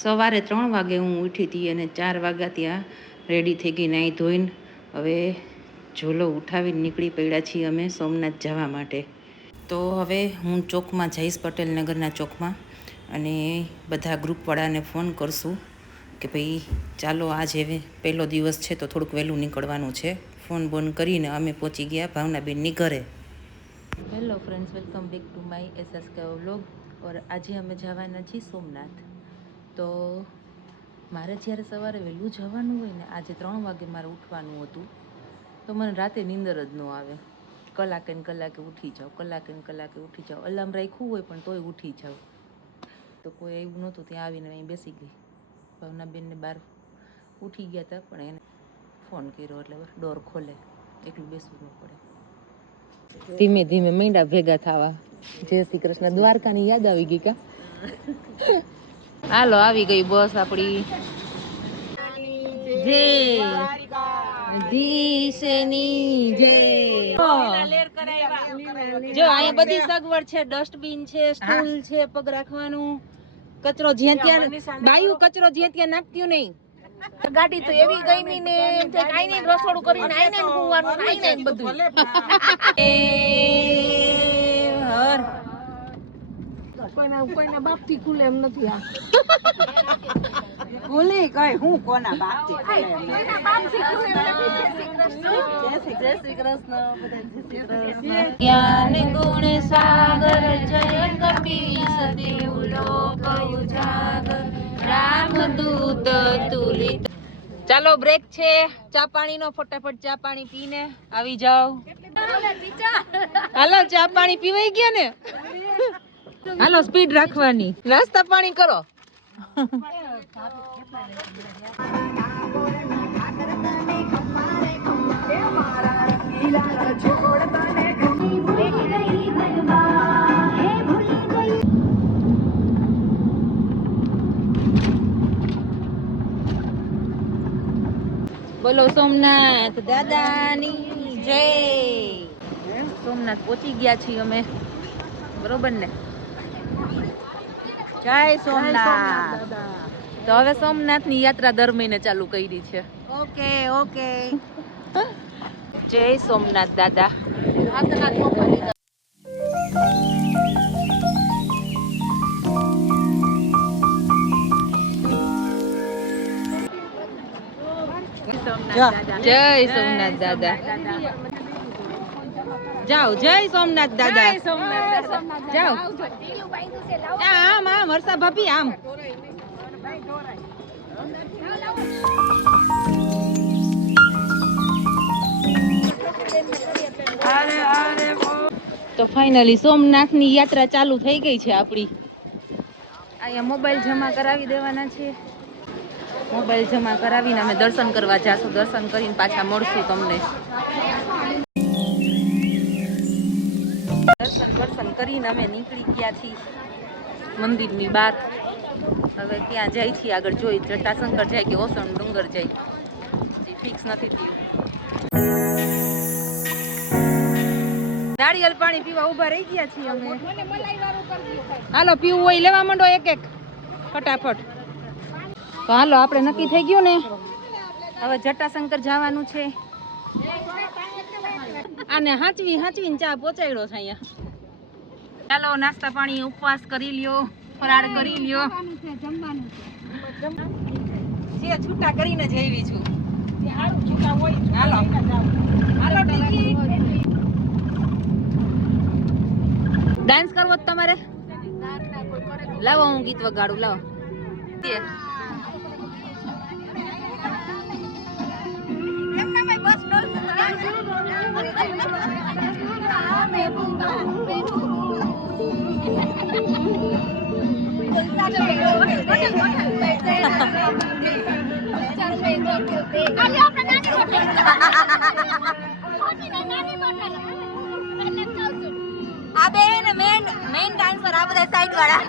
સવારે 3 વાગે હું ઉઠી હતી અને 4 વાગ્યા ત્યાં રેડી થઈ ગઈ નાહી ધોઈને. હવે ઝોલો ઉઠાવીને નીકળી પડ્યા છીએ અમે સોમનાથ જવા માટે. તો હવે હું ચોકમાં જઈશ, પટેલનગરના ચોકમાં, અને બધા ગ્રુપવાળાને ફોન કરશું કે ભાઈ ચાલો આજ હવે પહેલો દિવસ છે તો થોડુંક વહેલું નીકળવાનું છે. ફોન બોન કરીને અમે પહોંચી ગયા ભાવનાબેનની ઘરે. Hello friends, welcome back to my SSK vlog. ઓર આજે અમે જવાના છીએ સોમનાથ. તો મારે જ્યારે સવારે વહેલું જવાનું હોય ને, આજે 3 વાગે મારે ઉઠવાનું હતું, તો મને રાતે નીંદર જ ન આવે. કલાકે ને કલાકે ઉઠી જાઉં, કલાકે ને કલાકે ઉઠી જાઉં. અલાર્મ રાખ્યું હોય પણ તોય ઉઠી જાઉં. તો કોઈ એવું નહોતું, ત્યાં આવીને અહીં બેસી ગઈ. ભાવનાબેનને બહાર ઉઠી ગયા હતા પણ એને ફોન કર્યો એટલે ડોર ખોલે, એટલું બેસવું ન પડે. ધીમે ધીમે મીંડા ભેગા થવા. જય શ્રી કૃષ્ણ. દ્વારકાની યાદ આવી ગઈ કા? હાલો, આવી ગઈ બસ આપડી. જય દીશની જય. જો અહીંયા બધી સગવડ છે, ડસ્ટબિન છે, સ્ટૂલ છે, પગ રાખવાનું. કચરો જ્યાં ત્યાં બાયું કચરો જ્યાં ત્યાં નાખતી નહીં. ગાડી તો એવી ગઈ ને આઈને રસોડું કરીને આઈને હુવાનું આઈને બધું. કોઈના બાપથી ખુલે એમ નથી. આ ભૂલી ગઈ હું કોના બાપથી ખુલે એમ નથી. જય શ્રી કૃષ્ણ. જ્ઞાન ગુણ સાગર જય કપીશ દેવ લોક ઉજાગર રામદૂત તુલિત. ચાલો બ્રેક છે, ચા પાણીનો. ફટાફટ ચા પાણી પીને આવી જાવ. હાલો, ચા પાણી પીવાઈ ગયા ને? હાલો, સ્પીડ રાખવાની. નાસ્તા પાણી કરો. બોલો સોમનાથ દાદાની જય. સોમનાથ પહોંચી ગયા છીએ અમે, બરોબર ને? જય સોમનાથ. તો હવે સોમનાથની યાત્રા દર મહિને ચાલુ કરી છે. Okay okay. જય સોમનાથ દાદા. જય સોમનાથ દાદા. જાઓ, જય સોમનાથ દાદા. જાઓ. આમ આમ હર્ષા ભાભી આમ. તો ફાઇનલી સોમનાથની યાત્રા ચાલુ થઈ ગઈ છે આપણી. અહીંયા મોબાઈલ જમા કરાવી દેવાના છે. મોબાઈલ જમા કરાવીને અમે દર્શન કરવા જાશું. દર્શન કરીને પાછા મળશું તમને. દર્શન કરીને અમે નીકળી ગયા છીએ મંદિરની બહાર. હવે ત્યાં જાય છીએ, આગળ જોઈ જટાશંકર જાય કે ઓસણ ડુંગર જાય, એ ફિક્સ નથી થયું. નાળિયેર પાણી પીવા ઊભા રહી ગયા છીએ અમે. હાલો, પીવું હોય લેવા માંડો એક એક ફટાફટ. તો હાલો, આપણે નક્કી થઈ ગયું ને, હવે જટાશંકર જવાનું છે. આને હાચવીને ચા પહોંચાડ્યો છે અહીંયા. ચાલો, નાસ્તા પાણી ઉપવાસ કરી લ્યો, ફરાળ કરી લ્યો. જે છૂટા કરીને જ આવી છું. હાલો હાલો, ડાન્સ કરવો તમારે? લાવો, હું ગીત વગાડું. લાવો. આ બેન મેન ડાન્સર, આ બધા સાઈડ વાળા.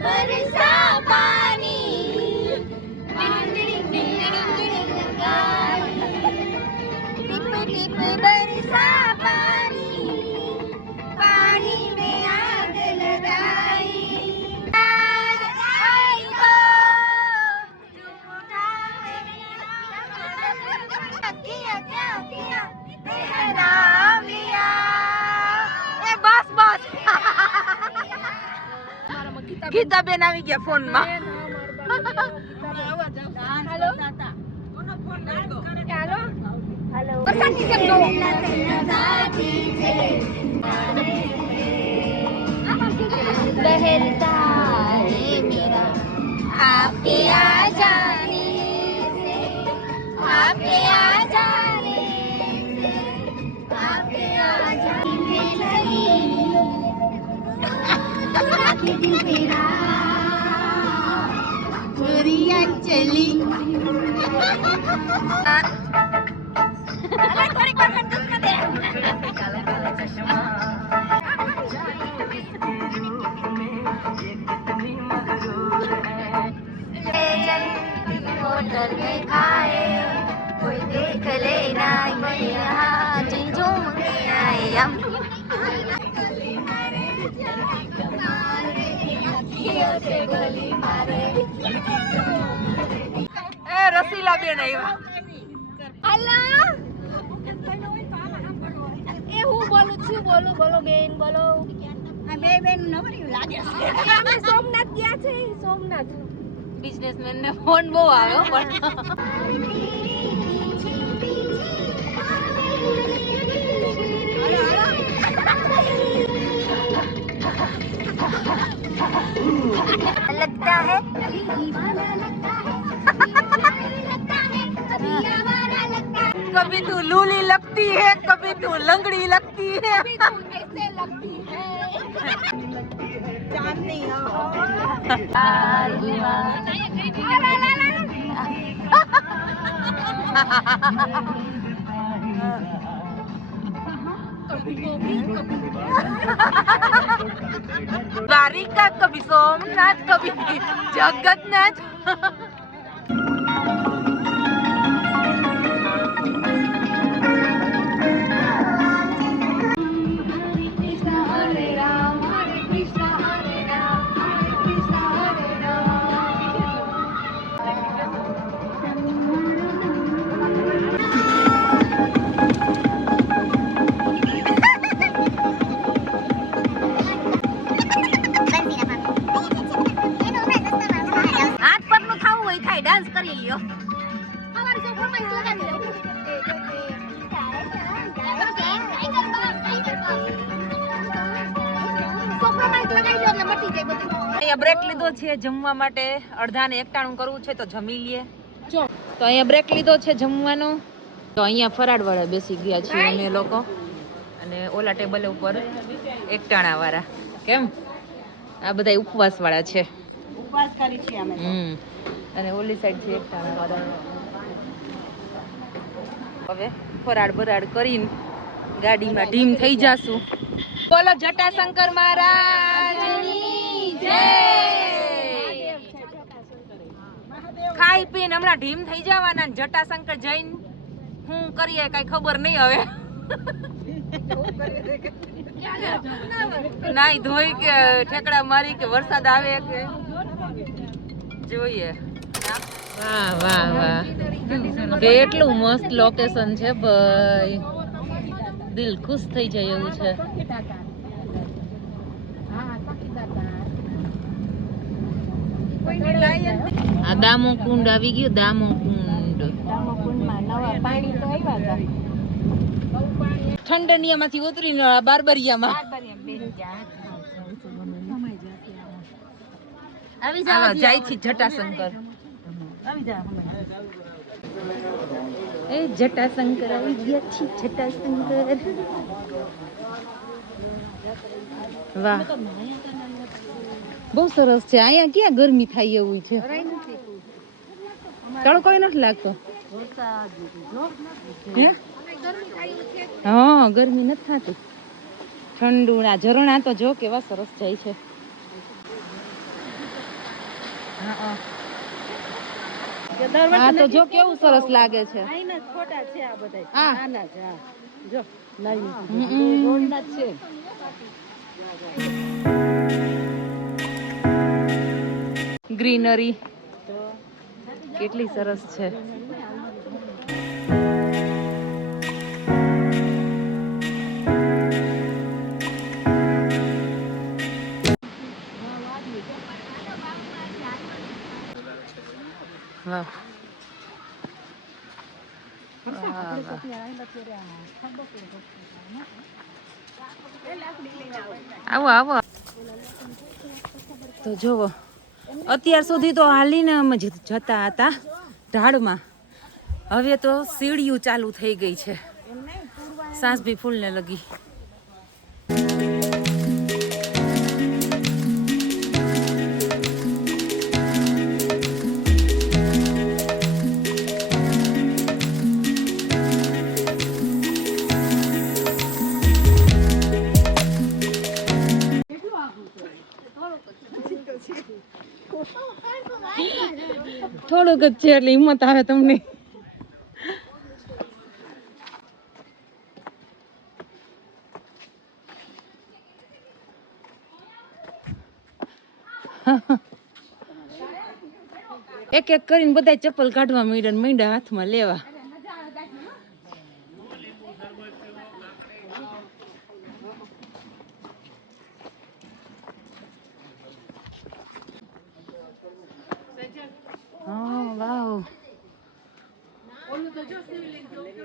बरसा पानी टिप टिप बरसा पानी पानी में आग लगाई आई हो किया क्या किया तेरा नाम लिया ए बस बस ગીતા બેન આવી ગયા ફોન માં હેલો હેલો હેલો વરસાદની જેમ જોવો बहरता है मेरा आपके आ जाने से आपके आ जाने से आपके आ जाने लगी के दिल तेरा चोरिया चली थोड़ी कॉन्फिडेंस में दे काला काला चश्मा होटल में खाए कोई देख लेना ये यहाँ झूम के आए हम એ રસીલા બેન આવ્યા હલો એ હું બોલું છું બોલો બેન બોલો બે બેન નવરી લાગે છે અમે સોમનાથ ગયા છે સોમનાથ બિઝનેસમેન ને ફોન બહુ આવ્યો પણ लगता है कभी तू लूली लगती है कभी तू लंगड़ी लगती है ऐसे लगती है चांदनी द्वारिका कभी सोमनाथ कभी जगन्नाथ डांस કરી લ્યો અમારી જો ફરમાઈશ લગાવી લો અહીંયા બ્રેક લીધો છે જમવા માટે અડધાને એકટાણું કરવું છે તો જમી લઈએ તો અહીંયા બ્રેક લીધો છે જમવાનો તો અહીંયા ફરાળ વાળા બેસી ગયા છીએ અમે લોકો અને ઓલા ટેબલ ઉપર એકટાણા વાળા કેમ આ બધા ઉપવાસ વાળા છે ઉપવાસ કરી છે અમે અને ઓલી સાઈડ છે એકટાણા વાળા હવે ફરાળ બરાળ કરીને ગાડીમાં ઢીમ થઈ જાશું બોલો જટાશંકર મહારાજની જય ખાઈ પીને હમણાં ઢીમ થઈ જવાના ને જટાશંકર જઈને હું કરીએ કઈ ખબર નહીં હવે નાઈ ધોઈ કે ઠેકડા મારી કે વરસાદ આવે કે જોઈએ વાહ વાહ વાહ કેટલું મસ્ત લોકેશન છે ભાઈ દિલ ખુશ થઈ જાય એવું છે આ દામો કુંડ આવી ગયું દામો કુંડ ઠંડનિયામાંથી ઉતરીને બારબરિયામાં ચાલો જાય છે જટાશંકર એ જટાશંકર આવી ગયા છે જટાશંકર વાહ, બહુ સરસ છે. અહીંયા ક્યાં ગરમી થાય એવું છે? તડકો નથી લાગતો. હે? હા, ગરમી નથી થતી. ઠંડુ ના ઝરણા તો જો કેવા સરસ જાય છે. હા તો જો કેવું સરસ લાગે છે. ફોટા છે આ બધા હા. નાના છે આ. જો લાઈન હમ. રોડના જ છે. ગ્રીનરી કેટલી સરસ છે. વાહ. આવો આવો. તો જોવો, અત્યાર સુધી તો હાલીને અમે જતા હતા ઢાળમાં. હવે તો સીડીયું ચાલુ થઈ ગઈ છે. સાસ બી ફૂલને લગી. થોડુંક જ છે એટલે હિંમત આવે તમને. એક એક કરીને બધા ચપ્પલ કાઢવા માંડ્યા ને માંડ્યા હાથમાં લેવા. હા વાવ.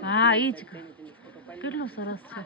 હા ઈ જ કેટલું સરસ છે.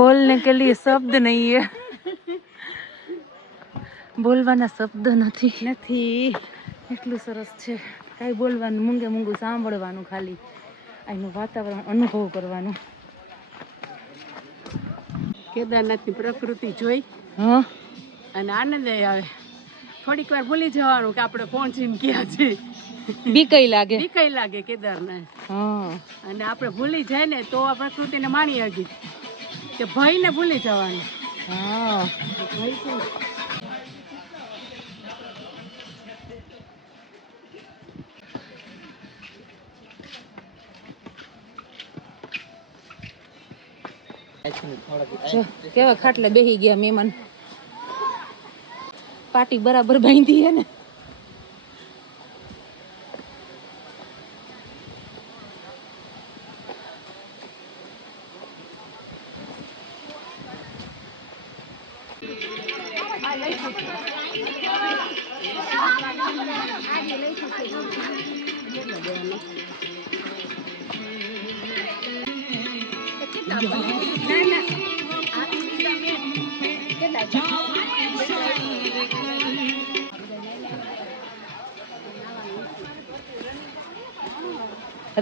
बोलने के लिए शब्द नहीं है. બોલવાના શબ્દ નથી. એટલું સરસ છે. કાંઈ બોલવાનું, મૂંગે મૂંગું સાંભળવાનું, ખાલી અહીંનું વાતાવરણ અનુભવ કરવાનો. કેદારનાથની પ્રકૃતિ જોઈ હા, અને આનંદ આવે. થોડીક વાર ભૂલી જવાનું કે આપણે કોણ છીએ ને ક્યાં છે. બીકઈ લાગે. બીકઈ લાગે કેદારનાથ. હા, અને આપણે ભૂલી જાય ને તો આ પ્રકૃતિને માણી હકી. કે ભયને ભૂલી જવાનું. હા. જો કેવા ખાટલે બેહી ગયા મહેમાન. પાટી બરાબર બાંધી હે ને.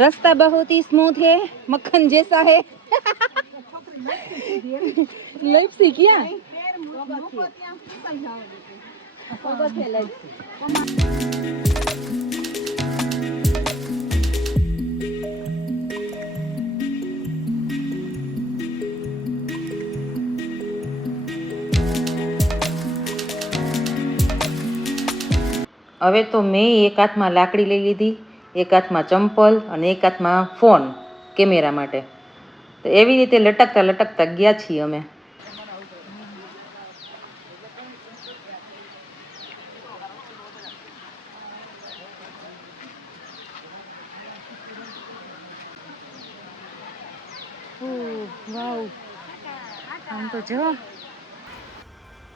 रास्ता बहुत ही स्मूथ है, मक्खन जैसा है. लेप्सी क्या? હવે તો મેં એક હાથમાં લાકડી લઈ લીધી, એક હાથમાં ચંપલ અને એક હાથમાં ફોન કેમેરા માટે. તો એવી રીતે લટકતા લટકતા ગયા છીએ અમે. વાવ, આમ તો જો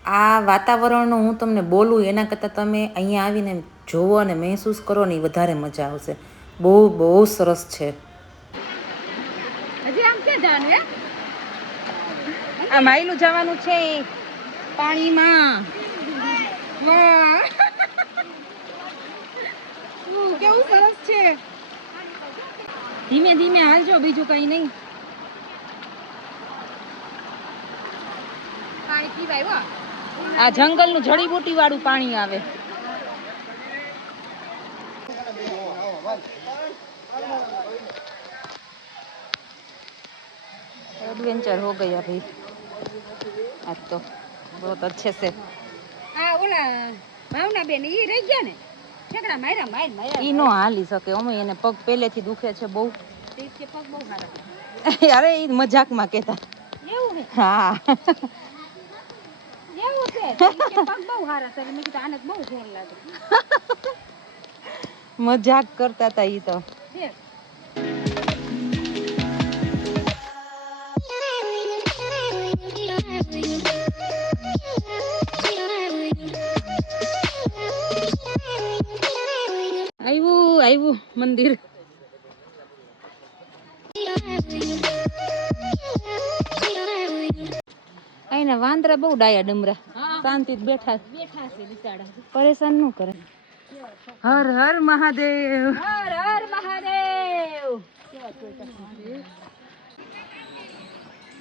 આ વાતાવરણનું હું તમને બોલું એના કરતાં તમે અહીંયા આવીને જોવો અને મહેસૂસ કરો ને એ વધારે મજા આવશે. બહુ બહુ સરસ છે. હજી આમ ક્યાં જવાનું હે? આ માયલું જવાનું છે પાણીમાં. વાહ કેવું સરસ છે. ધીમે ધીમે હાલજો, બીજું કઈ નહીં. પાણી પીવાય હો. આ જંગલનું જડીબુટી વાળું પાણી આવે. एडवेंचर हो गया भाई आज तो बहुत अच्छे से. આ ઓલા ભાવના બેન ઈ રહી ગયા ને ઠેકડા માર્યા ઈ નો હાલી શકે, અમે એને પગ પહેલેથી દુખે છે બહુ. તે પગ બહુ સારા. અરે ઈ મજાકમાં કહેતા. એવું છે હા એવું છે તે પગ બહુ સારા છે. મેં કીધું આને બહુ ફેર લાગે. મજાક કરતા હતા ઈ તો. દેખ આવ્યું મંદિર. અહીંના વાંદરા બહુ ડાયા ડમરા, શાંતિથી બેઠા બેઠા છે બિચારા. પરેશાન ન કરે. હર હર મહાદેવ. હર હર મહાદેવ.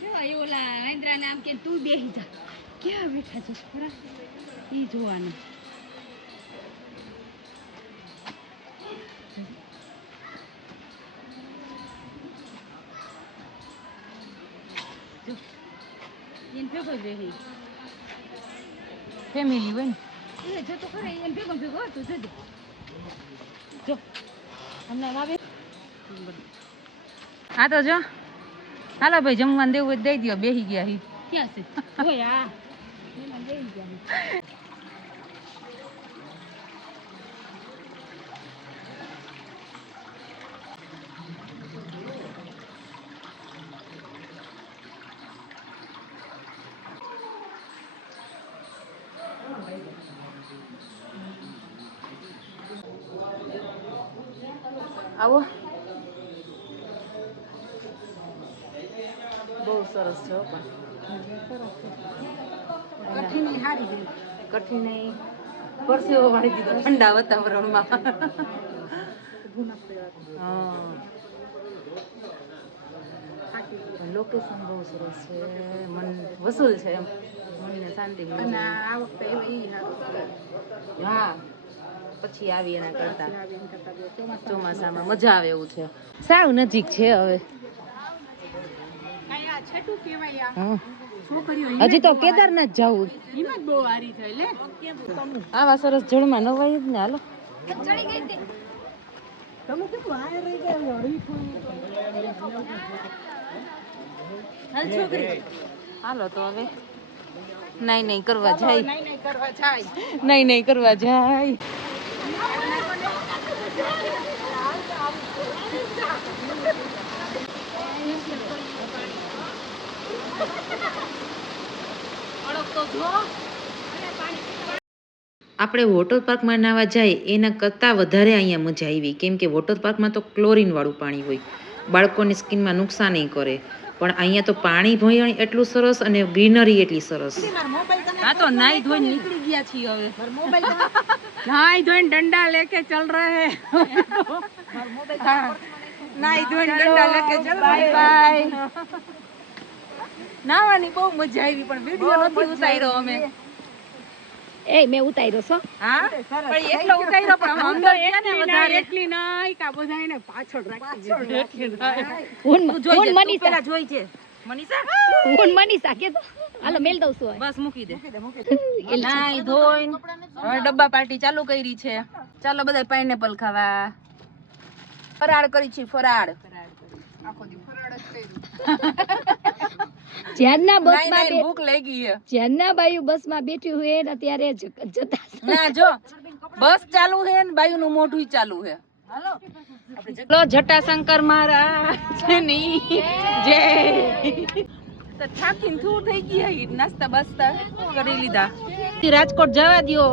જો એ ઓલા ઇન્દ્રાને આમ કે તું બેહી જા. ક્યાં બેઠા છે ખરા ઈ જોવાનું. એને ભેગો જ બેહી. ફેમિલી હોય ને. એ જો તો ખરે એને ભેગો ભેગો તું જજે. જો હમણાં આવે. હા તો જો હાલો ભાઈ, જમવાનું દેવું હોય તો દઈ દો. બેહી ગયા હી. ક્યાં છે ઓય આ એમાં બેહી ગયા. આવો. બહુ સરસ છે પણ કઠિની હારી ગઈ. કઠિન પરસેવો વાળી દીધો ઠંડા વાતાવરણમાં. હા લોકેશન બહુ સરસ છે. મન વસૂલ છે એમ, મનને શાંતિ મળે. અને આ વખતે ઈ હારું. હા પછી આવી એના કરતા એમ કરતા બે ચોમાસામાં મજા આવે એવું છે. સાવ નજીક છે હવે. આ છેટું કહેવાય. આ હમ. છોકરીઓ હજી તો કેદારનાથ જવું. હિંમત બહુ હારી થાય લે. આવા સરસ જળમાં નવાય જ ને. હાલો ચડી ગઈ તે. તમે કેટલું હાય રહી ગયા હાલ છોકરી. હાલો તો હવે નાઈ નહીં કરવા જાય. નહીં નહીં કરવા જાય. નાઈ નહીં કરવા જાય. આપણે વોટર પાર્કમાં નાવા જાય એના કરતાં વધારે અહીંયા મજા આવી, કેમ કે વોટર પાર્કમાં તો ક્લોરીનવાળું પાણી હોય, બાળકોની સ્કિનમાં નુકસાન નહીં કરે. પણ અહીંયા તો પાણી ભયણ એટલું સરસ અને ગ્રીનરી એટલી સરસ. હા તો નાઈ ધોઈને નીકળી ગયા છીએ હવે. નાઈ ધોઈને ડંડા લેકે ચલ રહે. નાઈ ધોઈને ડંડા લેકે ચલ. Bye bye. નાવાની બહુ મજા આવી પણ વિડિયો નથી ઉતાર્યો અમે. એ મેં ઉતાર્યો છો. હા પણ એટલો ઉતાર્યો પણ અંદર એને વધારે એટલી નાઈ કા બધાને પાછળ રાખી તું પેલા જોઈ છે મનીષા. હું મનીષા કે તો હાલો મેલ દઉં છું. બસ મૂકી દે. નાઈ ધોઈને હવે ડબ્બા પાર્ટી ચાલુ કરી છે. ચાલો બધા પાઇનેપલ ખાવા. ફરાળ કરી છે ફરાળ. જ્યારના નાઈ ભૂખ લાગી છે. જ્યારના બાયુ બસમાં બેઠી હોય ને ત્યારે જતા ના જો બસ ચાલુ છે ને બાયુ નું મોઢું ચાલુ છે. ચલો જટાશંકર મહારાજની જય. તો થાકીને થૂર થઈ ગઈ નાસ્તા બાસ્તા કરી લીધા. રાજકોટ જવા દ્યો.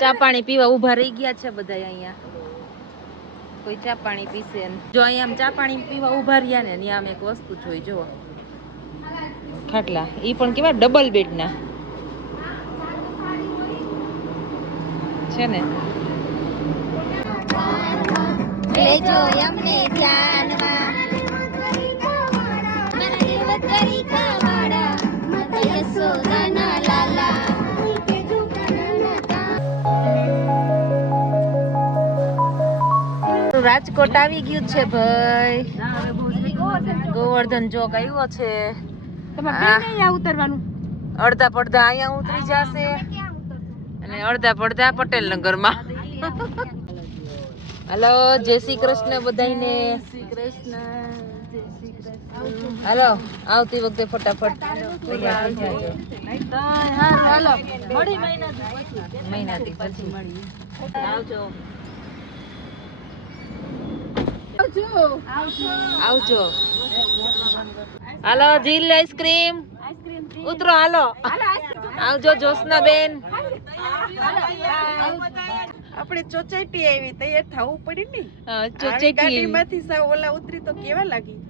ચા પાણી પીવા ઊભા રહી ગયા છે બધા અહીંયા. કોઈ ચા પાણી પીશે ને. જો અહીંયા આમ ચા પાણી પીવા ઊભા રહ્યા ને ત્યાં આમ એક વસ્તુ જોઈ જુઓ ખાટલા. ઈ પણ કેવા ડબલ બેડ ના છે ને. લેજો અમને ધ્યાનમાં મારા દેવતરી કાવાડા માતા યશોદાના લાલા રાજકોટ આવી ગયું છે ભાઈ. ગોવર્ધન ચોક આવ્યો છે. ઉતરવાનું અડધા પડધા અહીંયા ઉતરી જશે અને અડધા પડધા પટેલ નગર માં. હલો જય શ્રી કૃષ્ણ બધાને. હાલો આવતી વખતે ફટાફટ તૈયાર થઈ જાજો. મહિનાથી પછી આવજો. આવજો. હાલો જીલ આઈસ્ક્રીમ ઉતરો. હાલો આવજો જોશના બેન. આપણે ચોચાઈટી આવી તૈયાર થવું પડે ને. ચોચેટી ગાડીમાંથી સાવ ઓલા ઉતરી તો કેવા લાગી.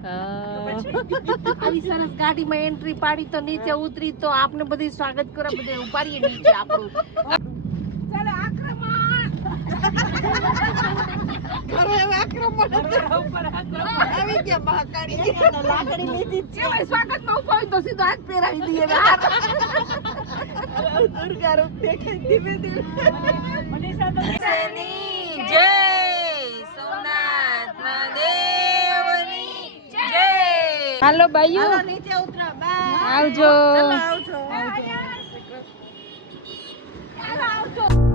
આવી સરસ ગાડીમાં એન્ટ્રી પાડી તો નીચે ઉતરી તો આપને બધી સ્વાગત કરવા બધે ઉપાડીએ નીચે આપણું. ચાલો આક્રમણ આવી ગયા મહાકાળી. લાકડી લીધી છે સ્વાગતમાં ઉભા હોય તો સીધો હાથ પહેરાવી દઈએ. દુર્ગા રૂપ દેખાય ધીમે ધીમે. જય સોમનાથ મહાદેવની જય. હાલો બાયુ નીચે ઉતરો. બાય. આવજો. આવજો. આવજો.